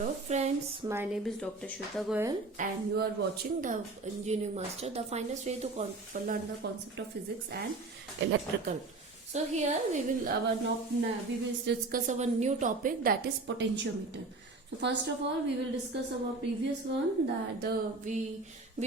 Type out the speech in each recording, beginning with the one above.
Hello friends, my name is Dr. Shweta Goyal and you are watching the Engineering Master, the finest way to learn the concept of physics and electrical. So here we will discuss our new topic, that is potentiometer. So first of all we will discuss our previous one, that we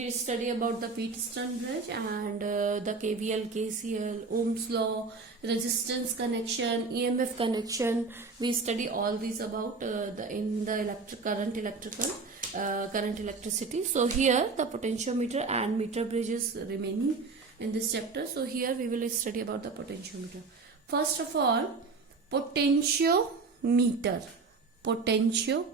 study about the Wheatstone bridge and the KVL, KCL, Ohm's law, resistance connection, EMF connection. We study all these about in the current electricity. So here the potentiometer and meter bridge is remaining in this chapter. So here we will study about the potentiometer. First of all, potentiometer. Potential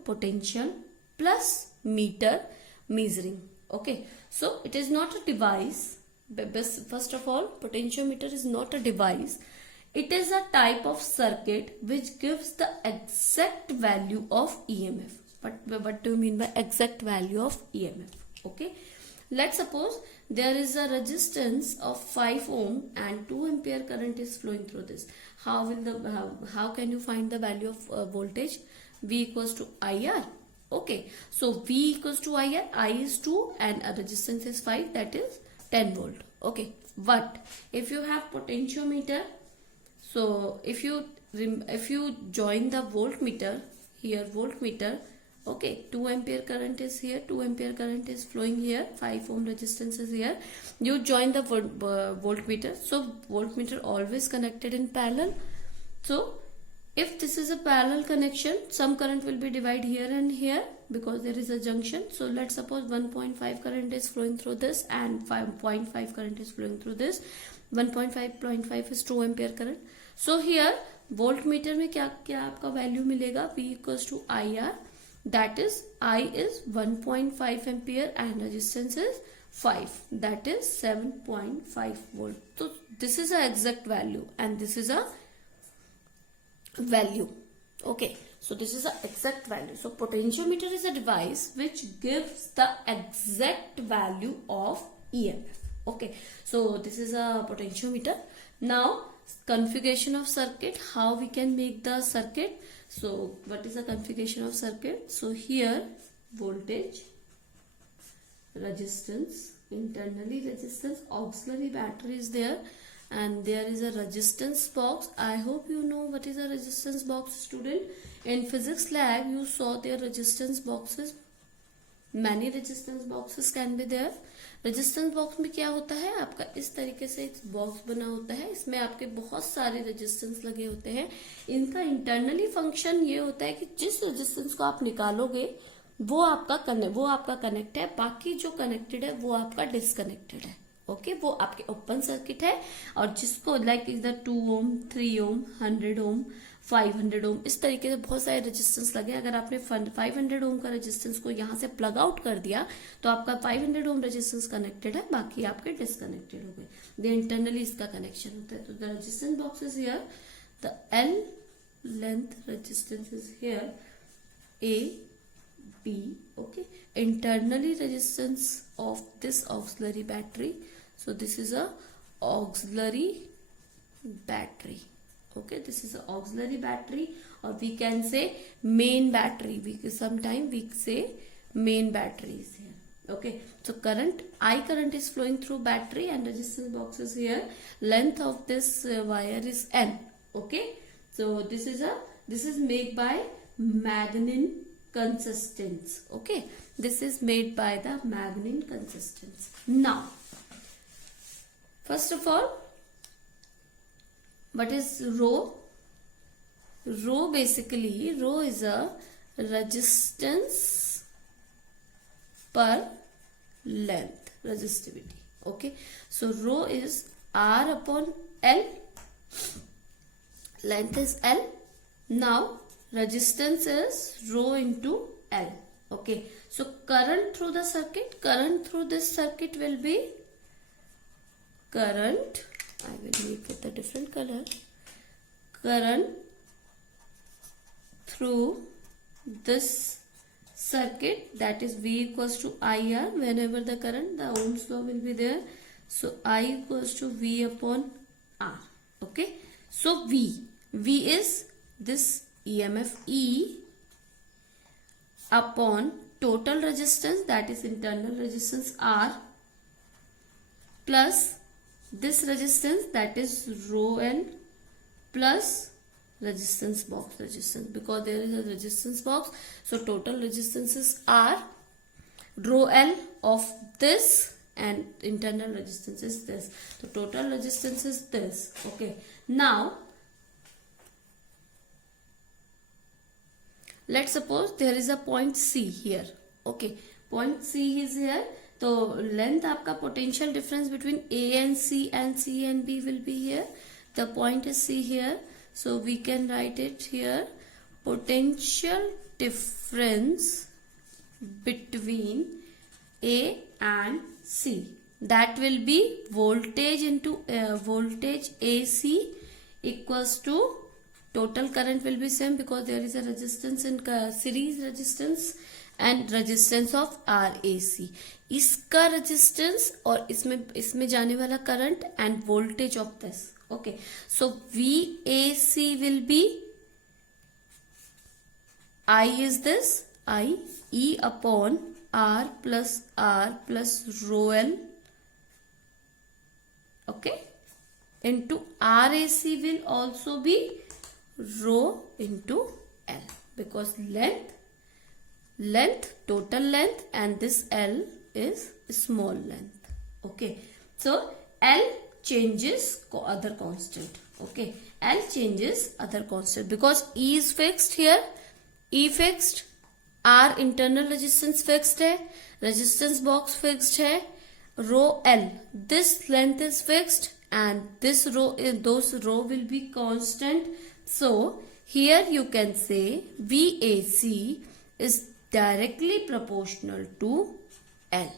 plus meter, measuring. Okay, so it is not a device. First of all, potentiometer is not a device. It is a type of circuit which gives the exact value of EMF. But what do you mean by exact value of EMF? Okay, let's suppose there is a resistance of 5 ohm and 2 ampere current is flowing through this. How can you find the value of voltage? V equals to IR. Okay, so V equals to IR, I is 2 and a resistance is 5, that is 10 volt. Okay, but if you have potentiometer, so if you join the voltmeter, here voltmeter, okay, 2 ampere current is here, 2 ampere current is flowing here, 5 ohm resistance is here, you join the voltmeter, so voltmeter always connected in parallel. So if this is a parallel connection, some current will be divided here and here because there is a junction. So let's suppose 1.5 current is flowing through this and 5.5 current is flowing through this. 1.5 is 2 ampere current. So here voltmeter में क्या आपका value मिलेगा? V equals to IR, that is I is 1.5 ampere and resistance is 5, that is 7.5 volt. So this is a exact value and this is a value. Okay, so this is the exact value. So potentiometer is a device which gives the exact value of EMF. Okay, so this is a potentiometer. Now configuration of circuit, how we can make the circuit. So what is the configuration of circuit? So here voltage, resistance, internally resistance, auxiliary battery is there, and there is a resistance box. I hope you know what is a resistance box, student. In physics lab you saw their resistance boxes. Many resistance boxes can be there. Resistance box में क्या होता है, आपका इस तरीके से एक box बना होता है, इसमें आपके बहुत सारे रेजिस्टेंस लगे होते हैं. इनका इंटरनली फंक्शन ये होता है कि जिस रेजिस्टेंस को आप निकालोगे वो आपका कनेक्ट है, बाकी जो कनेक्टेड है वो आपका डिसकनेक्टेड है. ओके, वो आपके ओपन सर्किट है. और जिसको लाइक इधर 2 ओम, 3 ओम, 100 ओम, 500 ओम, इस तरीके से बहुत सारे रेजिस्टेंस लगे. अगर आपने 500 ओम का रेजिस्टेंस को यहाँ से प्लग आउट कर दिया तो आपका 500 ओम रेजिस्टेंस कनेक्टेड है, बाकी आपके डिसकनेक्टेड हो गए. दे इंटरनली इसका कनेक्शन होता है. तो the resistance box is here, the L length resistance is here, A, B. Okay, internally resistance of this auxiliary battery. So this is a auxiliary battery. Okay, this is an auxiliary battery, or we can say main battery. Sometimes we say main battery is here. Okay, so I current is flowing through battery and resistance box is here. Length of this wire is N. Okay, so this is made by Magnin consistence. Okay, this is made by the Magnin consistence. Now first of all, what is rho? Rho is a resistance per length, resistivity. Okay, so rho is R upon L, length is L. Now resistance is rho into L. Okay, so current through this circuit will be current, I will make with a different color, current through this circuit, that is V equals to IR. Whenever the current, the Ohm's law will be there, so I equals to V upon R. Okay, so V is this EMF E upon total resistance, that is internal resistance R, plus this resistance, that is rho L, plus resistance box resistance, because there is a resistance box, so total resistance is R, rho L of this, and internal resistance is this. So total resistance is this. Okay, now let's suppose there is a point C here. Okay, point C is here. So length आपका potential difference between A and C and B will be here. The point is C here. So we can write it here. Potential difference between A and C. That will be voltage into voltage AC equals to total current will be same, because there is a resistance in series resistance and resistance of RAC. इसका resistance और इसमें जाने वाला current and voltage of this. Okay, so VAC will be, I is this, I E upon R plus rho L, okay, into RAC will also be rho into L, because length, total length, and this L is small length. Okay, so L changes other constant. Okay, L changes other constant because E is fixed here, E fixed, R internal resistance fixed है, resistance box fixed है, rho L, this length is fixed, and this rho, those rho will be constant. So here you can say VAC is directly proportional to L,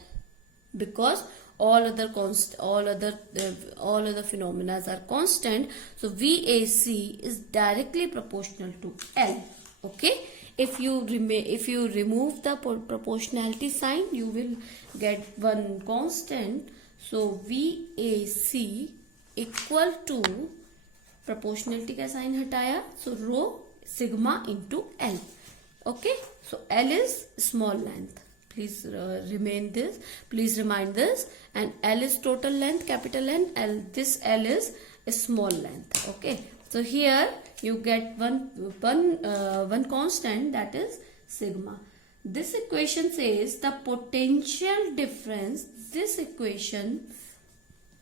because all other phenomena are constant. So VAC is directly proportional to L. Okay. If you remove the proportionality sign, you will get one constant. So VAC equal to, proportionality का sign हटाया, so rho sigma into L. Okay, so L is small length. Please remind this, and L is total length, capital N. This L is a small length. Okay, so here you get one constant, that is sigma. This equation says the potential difference. This equation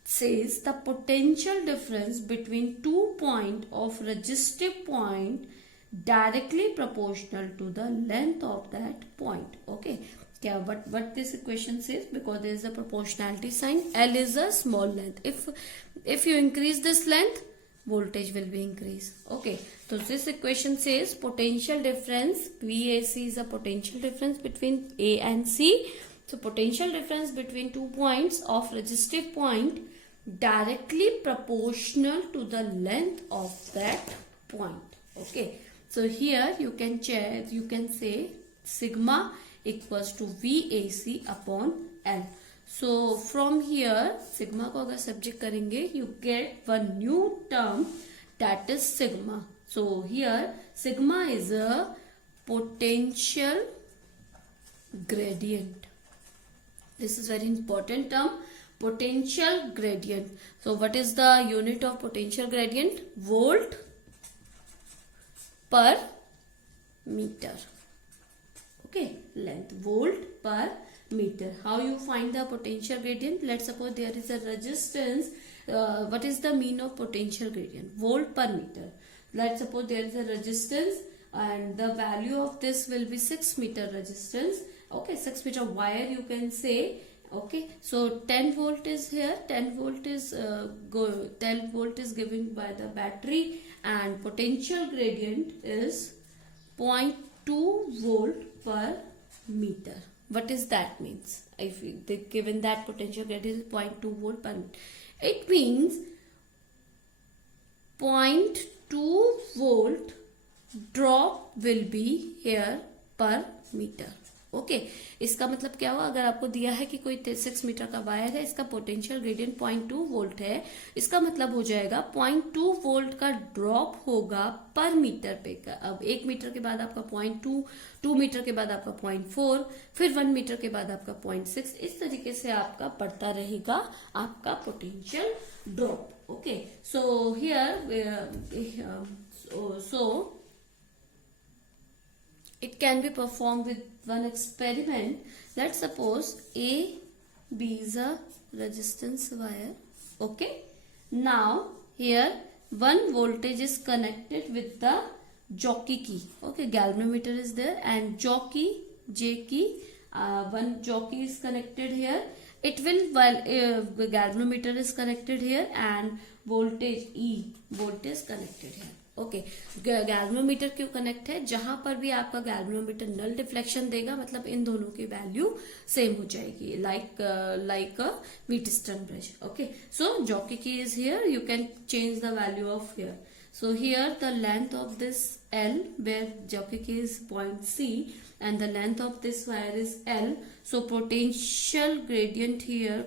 says the potential difference between 2 points of resistive point directly proportional to the length of that point. Okay, yeah, what this equation says, because there is a proportionality sign, L is a small length. If you increase this length, voltage will be increased. Okay, so this equation says potential difference, VAC is a potential difference between A and C. So potential difference between 2 points of resistive point directly proportional to the length of that point. Okay, so here you can say sigma equals to VAC upon L. So from here sigma को अगर subject करेंगे, you get one new term, that is sigma. So here sigma is a potential gradient. This is very important term, potential gradient. So what is the unit of potential gradient? Volt per meter. Okay, length, volt per meter. How you find the potential gradient? Let's suppose there is a resistance. What is the mean of potential gradient? Volt per meter. Let's suppose there is a resistance, and the value of this will be 6 meter resistance. Okay, 6 meter wire you can say. Okay, so 10 volt is here, 10 volt is 10 volt is given by the battery, and potential gradient is 0.2 volt per meter. What is that means? If they given that potential gradient is 0.2 volt per meter, it means 0.2 volt drop will be here per meter. Okay इसका मतलब क्या हुआ, अगर आपको दिया है कि कोई 6 मीटर का वायर है, इसका पोटेंशियल ग्रेडियंट 0.2 वोल्ट है, इसका मतलब हो जाएगा 0.2 वोल्ट का ड्रॉप होगा पर मीटर पे का। अब 1 मीटर के बाद आपका 0.2, 2 मीटर के बाद आपका 0.4, फिर 1 मीटर के बाद आपका 0.6, इस तरीके से आपका बढ़ता रहेगा आपका potential drop. Okay so here so it can be performed with one experiment. Let's suppose B is a resistance wire. Okay. Now here one voltage is connected with the jockey key. Okay, galvanometer is there and jockey J key. One jockey is connected here. It will while galvanometer is connected here and voltage E voltage connected here. Okay galvanometer क्यों connect है, जहां पर भी आपका galvanometer null deflection देगा मतलब इन दोनों की वैल्यू सेम हो जाएगी, like a Wheatstone bridge. Okay so jockey की is here, you can change the value of here. So here the length of this L, where jockey key is point C and the length of this wire is L. So potential gradient here,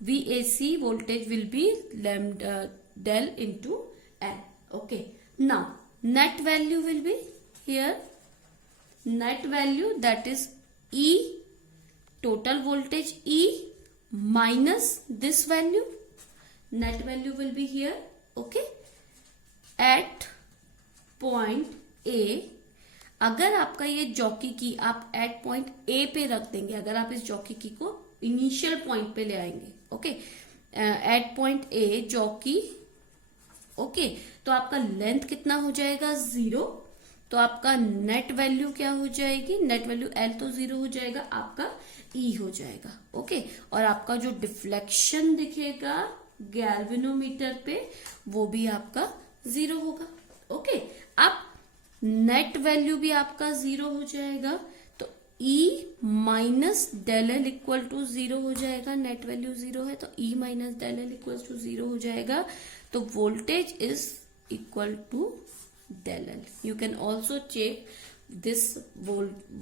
VAC voltage will be lambda del into L. Okay. Now net value will be here. Net value that is E, total voltage E minus this value. Net value will be here. Okay. At point A, अगर आपका ये jockey की आप eight point ए पे रख देंगे, अगर आप इस जॉकी की को इनिशियल पॉइंट पे ले आएंगे, okay at point A jockey, okay तो आपका लेंथ कितना हो जाएगा 0, तो आपका नेट वैल्यू क्या हो जाएगी, नेट वैल्यू एल तो 0 हो जाएगा, आपका ई हो जाएगा। ओके और आपका जो डिफ्लेक्शन दिखेगा गैल्वेनोमीटर पे वो भी आपका 0 होगा। ओके अब नेट वैल्यू भी आपका 0 हो जाएगा, तो E minus del L equal to 0 हो जाएगा। नेट वैल्यू 0 है तो E minus del L equal to 0 हो जाएगा, तो voltage is equal to del L. You can also check this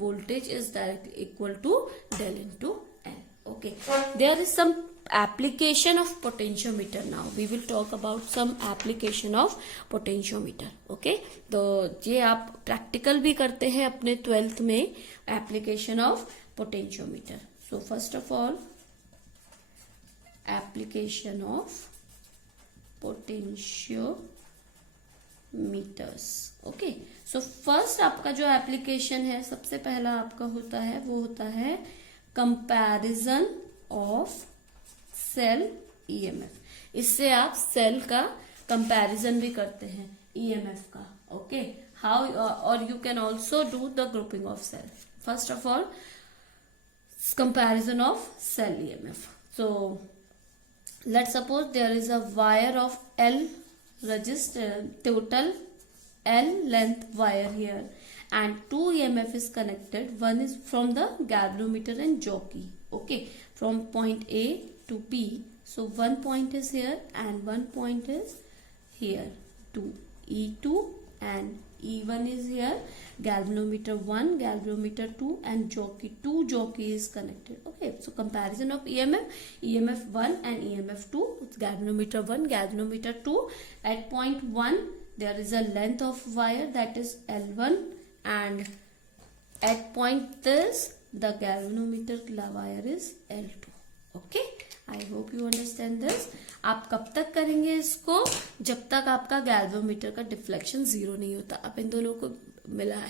voltage is directly equal to del into L. Okay, there is some application of potentiometer. Now we will talk about some application of potentiometer. Okay, तो ये आप practical भी करते हैं अपने 12th में, application of potentiometer. So first of all, application of potentiometers. Okay, so first आपका जो एप्लीकेशन है सबसे पहला आपका होता है वो होता है कंपैरिजन ऑफ सेल ईएमएफ। इससे आप सेल का कंपैरिजन भी करते हैं ईएमएफ का। ओके हाउ, और you can also do the grouping of cell. First of all comparison of cell EMF. So let's suppose there is a wire of L resistor, total L length wire here, and two EMF is connected. One is from the galvanometer and jockey. Okay, from point A to B. So one point is here and one point is here. Two E2 and E1 is here. Galvanometer 1, galvanometer 2 and jockey 2 jockey is connected. Okay, so comparison of EMF, EMF 1 and EMF 2, it's galvanometer 1, galvanometer 2. At point 1 there is a length of wire that is L1, and at point this the galvanometer wire is L2. Okay, I hope you understand this. आप कब तक करेंगे इसको, जब तक आपका galvanometer का deflection 0 नहीं होता। आप इन दोनों को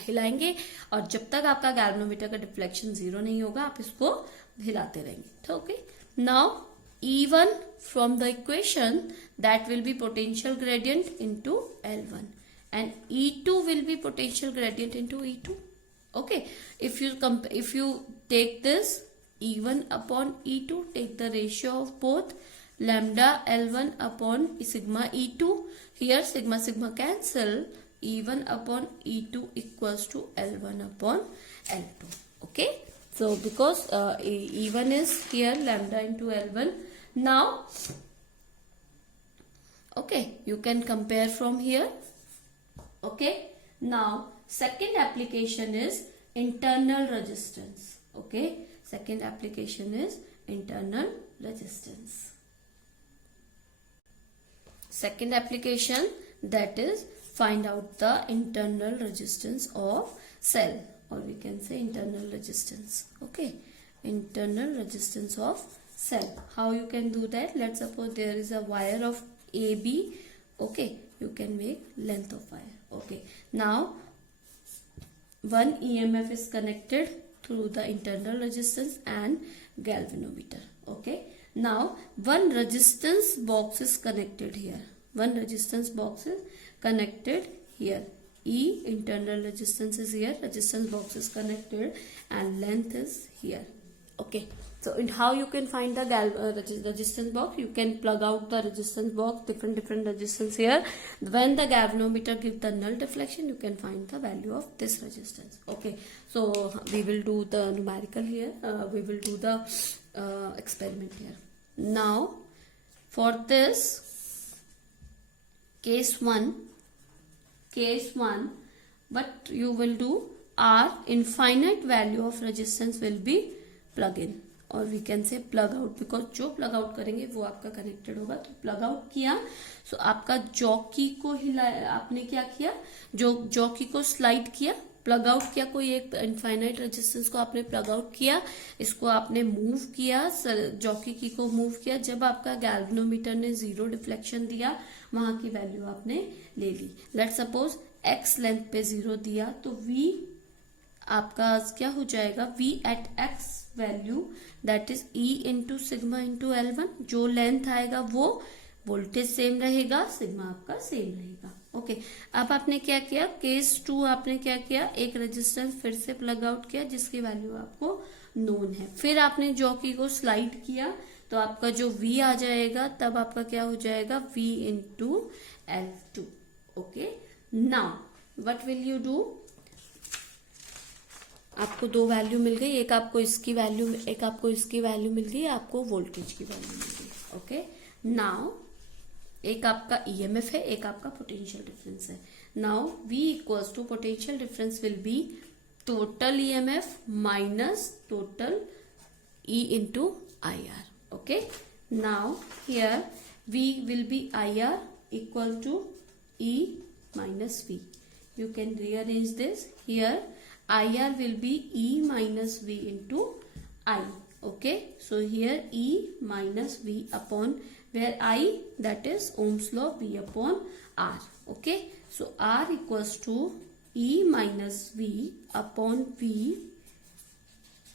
हिलाएंगे और जब तक आपका गैल्वेनोमीटर का डिफ्लेक्शन 0 नहीं होगा आप इसको हिलाते रहेंगे। Okay, now E1 from the equation that will be potential gradient into L1 and E2 will be potential gradient into E2. Okay, if you take this E1 upon E2, take the ratio of both, lambda L1 upon sigma E2. Here sigma cancel, E1 upon E2 equals to L1 upon L2. Okay, so because E1 is here lambda into L1. Now okay, you can compare from here. Okay, now second application is internal resistance. Okay, second application is internal resistance. Second application, that is find out the internal resistance of cell, or we can say internal resistance. Okay, internal resistance of cell. How you can do that? Let's suppose there is a wire of AB. Okay, you can make length of wire. Okay, now one EMF is connected through the internal resistance and galvanometer. Okay, now one resistance box is connected here. One resistance box is connected here. E, internal resistance is here, resistance box is connected, and length is here. Okay, so in how you can find the resistance box? You can plug out the resistance box, different resistance here. When the galvanometer gives the null deflection, you can find the value of this resistance. Okay, so we will do the numerical here. We will do the experiment here. Now, for this case 1, what you will do, R, infinite value of resistance will be plug in, और we can say plug out, because जो plug out करेंगे वो आपका connected होगा. तो plug out किया, सो आपका jockey को हिलाया, आपने क्या किया, जो जॉकी को स्लाइड किया, प्लग आउट किया, कोई एक इनफाइनाइट रेजिस्टेंस को आपने प्लग आउट किया, इसको आपने मूव किया, जॉकी की को मूव किया. जब आपका गैल्वेनोमीटर ने 0 डिफ्लेक्शन दिया, वहां की वैल्यू आपने ले ली. लेट सपोज x लेंथ पे 0 दिया, तो v आपका क्या हो जाएगा, v at x value that is E into sigma into L1. जो लेंथ आएगा वो वोल्टेज सेम रहेगा, सिग्मा आपका सेम रहेगा. ओके, अब आपने क्या किया, केस 2 आपने क्या किया, एक रेजिस्टेंस फिर से प्लग आउट किया जिसकी वैल्यू आपको नोन है. फिर आपने जॉकी को स्लाइड किया, तो आपका जो V आ जाएगा, तब आपका क्या हो जाएगा, V into L2. Okay, now what will you do, आपको 2 वैल्यू मिल गई, एक आपको इसकी वैल्यू, एक आपको इसकी वैल्यू मिल गई, आपको वोल्टेज की वैल्यू मिल गई. ओके, नाउ एक आपका ईएमएफ है, एक आपका पोटेंशियल डिफरेंस है. Now V equals to potential difference will be total EMF minus total E into IR. Okay, now here V will be IR equal to E minus V. You can rearrange this. Here IR will be E minus V into I. Okay, so here E minus V upon where I, that is Ohm's law, V upon R. Okay, so R equals to E minus V upon V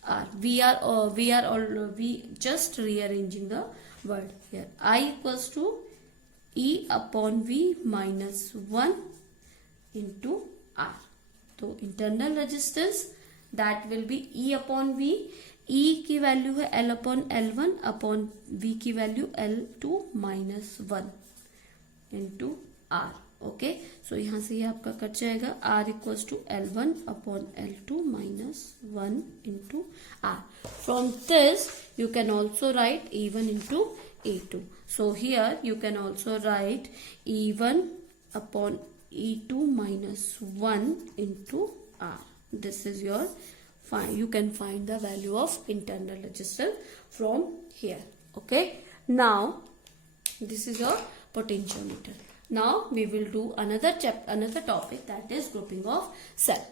R. We just rearranging the word here. I equals to E upon V minus 1 into R. तो internal resistance that will be E upon V. E की value है L upon L1 upon V की value L2 minus 1 into R. Okay, so यहां से ये आपका cut जाएगा, R equals to L1 upon L2 minus 1 into R. From this you can also write E1 into E2. So here you can also write E1 upon E2 minus 1 into R. This is your you can find the value of internal resistance from here. Okay, now this is your potentiometer. Now we will do another topic, that is grouping of cell.